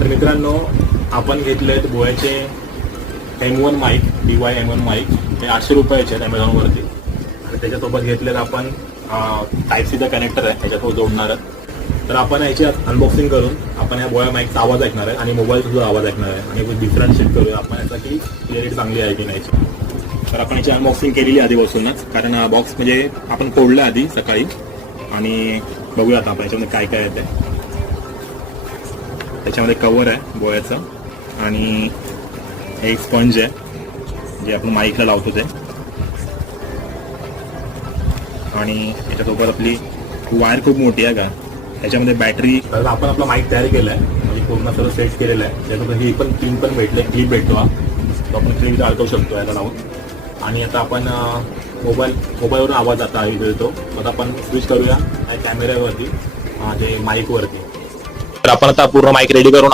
तर मित्रांनो, आपण घेतलेत बोयाचे M1 mic, DY M1 mic. हे 800 रुपयाचे आहेत ॲमेझॉनवरती. आणि त्याच्यासोबत घेतलेत आपण टाईप सीचा कनेक्टर आहे त्याच्यासोबत जोडणार. तर आपण याची अनबॉक्सिंग करून आपण या बोया माईकचा आवाज ऐकणार आहे आणि मोबाईलचा सुद्धा आवाज ऐकणार आहे आणि डिफरन्शिएट करूया आपण याचा की क्लिअरिटी चांगली आहे की नाही. तर आपण याची अनबॉक्सिंग केलेली आधीपासूनच, कारण बॉक्स म्हणजे आपण फोडलं आधी सकाळी. आणि बघूया आता आपण याच्यामध्ये काय काय आहे ते. त्याच्यामध्ये कवर आहे बोयाचं आणि एक स्पंज आहे जे आपण माईकला लावतो ते. आणि याच्यासोबत आपली वायर खूप मोठी आहे का. त्याच्यामध्ये बॅटरी. तर आपण आपला माईक तयार केला आहे, म्हणजे पूर्ण सर्व सेट केलेलं आहे. त्याच्यामध्ये ही पण पिन पण भेटले, क्लिप भेटतो हा, तो आपण क्लिप अडकवू शकतो याला लावून. आणि आता आपण मोबाईलवरून आवाज आता येतो. आता आपण स्विच करूया कॅमेऱ्यावरती, जे माईकवरती. तर आपण आता पूर्ण माईक रेडी करून